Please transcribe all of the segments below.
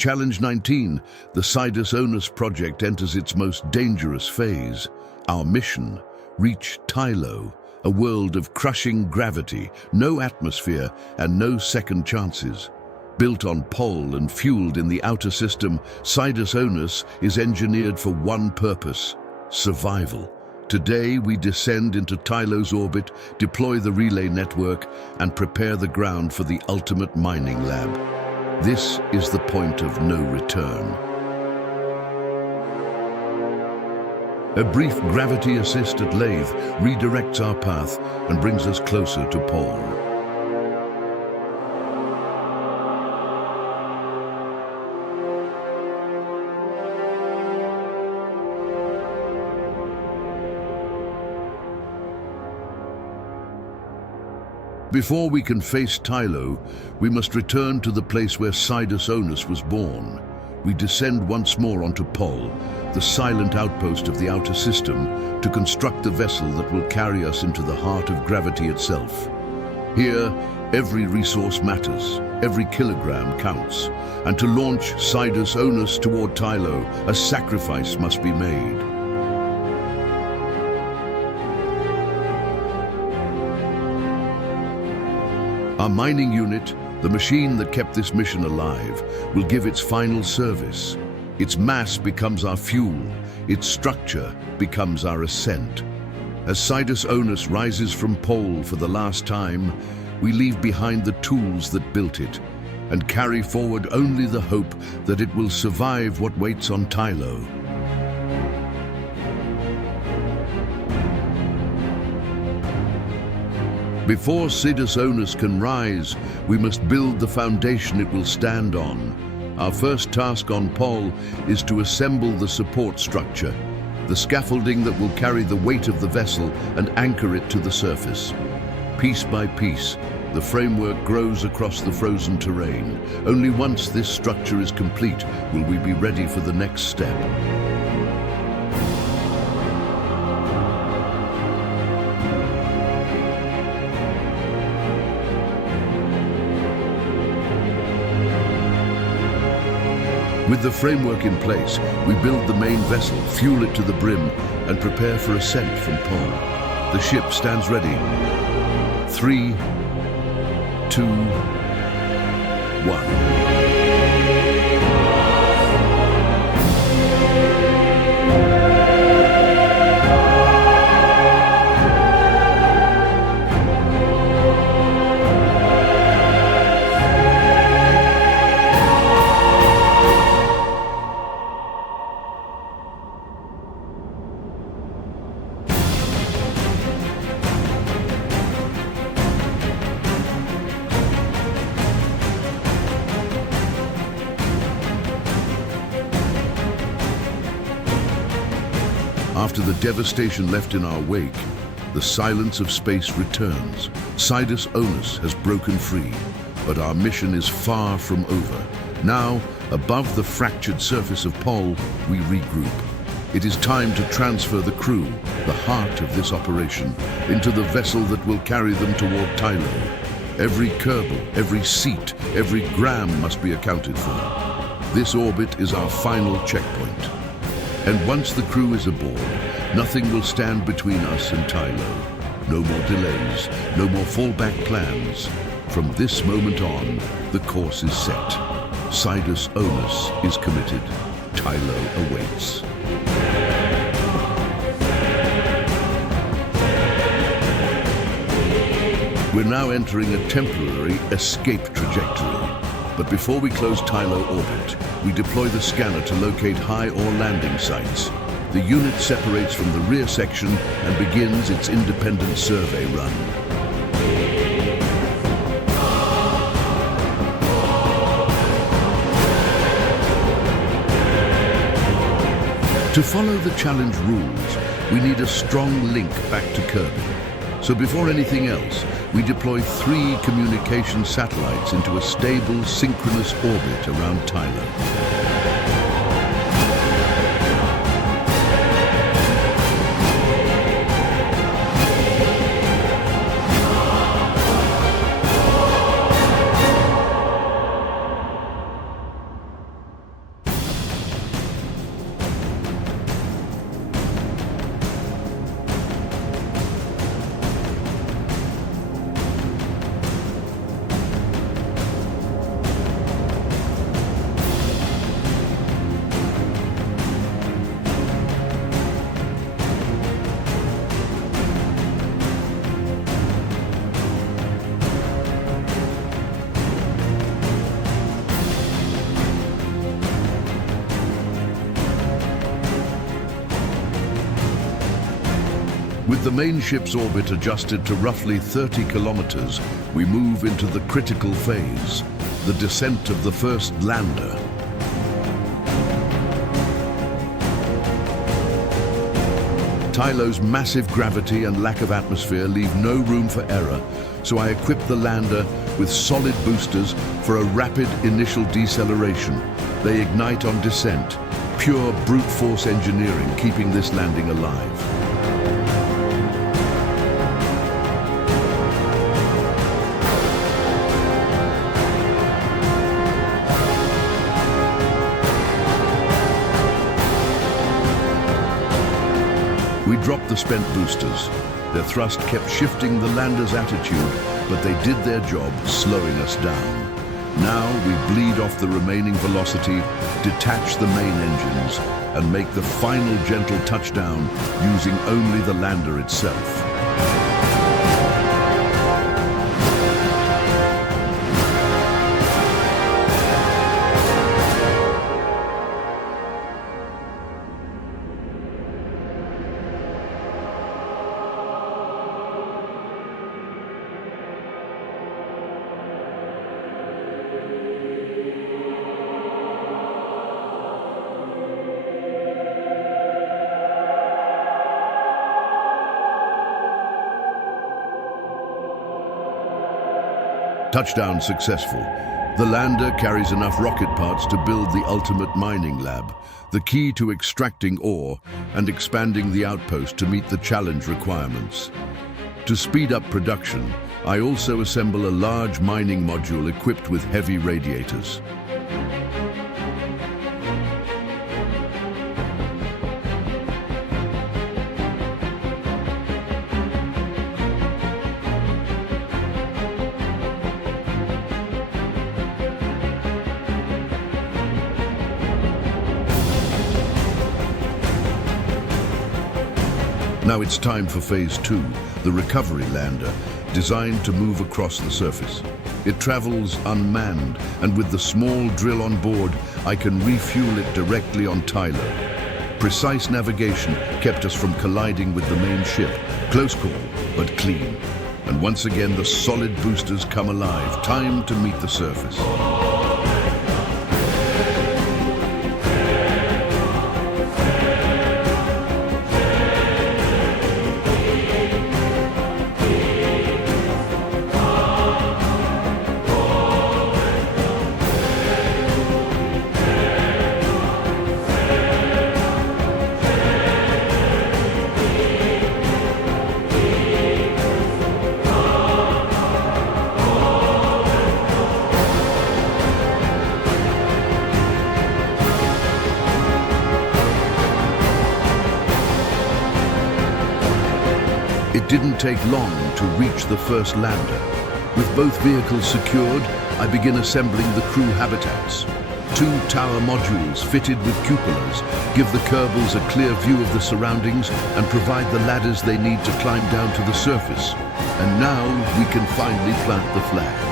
Challenge 19, the Sidus Onus project enters its most dangerous phase. Our mission: reach Tylo, a world of crushing gravity, no atmosphere, and no second chances. Built on pole and fueled in the outer system, Sidus Onus is engineered for one purpose: survival. Today, we descend into Tylo's orbit, deploy the relay network, and prepare the ground for the ultimate mining lab. This is the point of no return. A brief gravity assist at Lathe redirects our path and brings us closer to Pole. Before we can face Tylo, we must return to the place where Sidus Onus was born. We descend once more onto Pol, the silent outpost of the outer system, to construct the vessel that will carry us into the heart of gravity itself. Here, every resource matters, every kilogram counts, and to launch Sidus Onus toward Tylo, a sacrifice must be made. Our mining unit, the machine that kept this mission alive, will give its final service. Its mass becomes our fuel, its structure becomes our ascent. As Sidus Onus rises from Pole for the last time, we leave behind the tools that built it and carry forward only the hope that it will survive what waits on Tylo. Before Sidus Onus can rise, we must build the foundation it will stand on. Our first task on Pol is to assemble the support structure, the scaffolding that will carry the weight of the vessel and anchor it to the surface. Piece by piece, the framework grows across the frozen terrain. Only once this structure is complete will we be ready for the next step. With the framework in place, we build the main vessel, fuel it to the brim, and prepare for ascent from Pole. The ship stands ready. 3, 2, 1. After the devastation left in our wake, the silence of space returns. Sidus Onus has broken free, but our mission is far from over. Now, above the fractured surface of Pol, we regroup. It is time to transfer the crew, the heart of this operation, into the vessel that will carry them toward Tylo. Every kerbal, every seat, every gram must be accounted for. This orbit is our final checkpoint. And once the crew is aboard, nothing will stand between us and Tylo. No more delays, no more fallback plans. From this moment on, the course is set. Sidus Onus is committed. Tylo awaits. We're now entering a temporary escape trajectory. But before we close Tylo orbit, we deploy the scanner to locate high ore landing sites. The unit separates from the rear section and begins its independent survey run. To follow the challenge rules, we need a strong link back to Kerbin. So before anything else, we deploy 3 communication satellites into a stable, synchronous orbit around Tylo. With the main ship's orbit adjusted to roughly 30 kilometers, we move into the critical phase, the descent of the first lander. Tylo's massive gravity and lack of atmosphere leave no room for error, so I equip the lander with solid boosters for a rapid initial deceleration. They ignite on descent, pure brute force engineering keeping this landing alive. We dropped the spent boosters. Their thrust kept shifting the lander's attitude, but they did their job, slowing us down. Now we bleed off the remaining velocity, detach the main engines, and make the final gentle touchdown using only the lander itself. Touchdown successful. The lander carries enough rocket parts to build the ultimate mining lab, the key to extracting ore and expanding the outpost to meet the challenge requirements. To speed up production, I also assemble a large mining module equipped with heavy radiators. Now it's time for Phase 2, the recovery lander, designed to move across the surface. It travels unmanned, and with the small drill on board, I can refuel it directly on Tylo. Precise navigation kept us from colliding with the main ship. Close call, but clean. And once again, the solid boosters come alive. Time to meet the surface. It didn't take long to reach the first lander. With both vehicles secured, I begin assembling the crew habitats. 2 tower modules fitted with cupolas give the Kerbals a clear view of the surroundings and provide the ladders they need to climb down to the surface. And now we can finally plant the flag.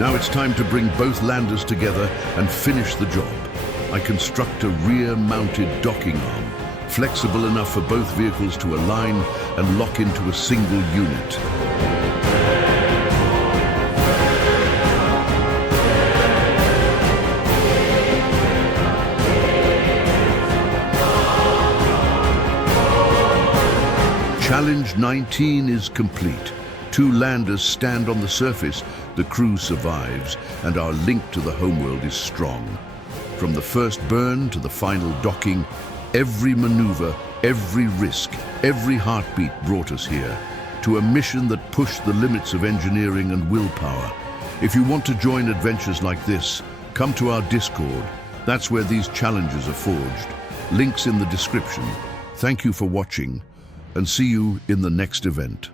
Now it's time to bring both landers together and finish the job. I construct a rear-mounted docking arm, flexible enough for both vehicles to align and lock into a single unit. Challenge 19 is complete. 2 landers stand on the surface, the crew survives, and our link to the homeworld is strong. From the first burn to the final docking, every maneuver, every risk, every heartbeat brought us here, to a mission that pushed the limits of engineering and willpower. If you want to join adventures like this, come to our Discord. That's where these challenges are forged. Links in the description. Thank you for watching, and see you in the next event.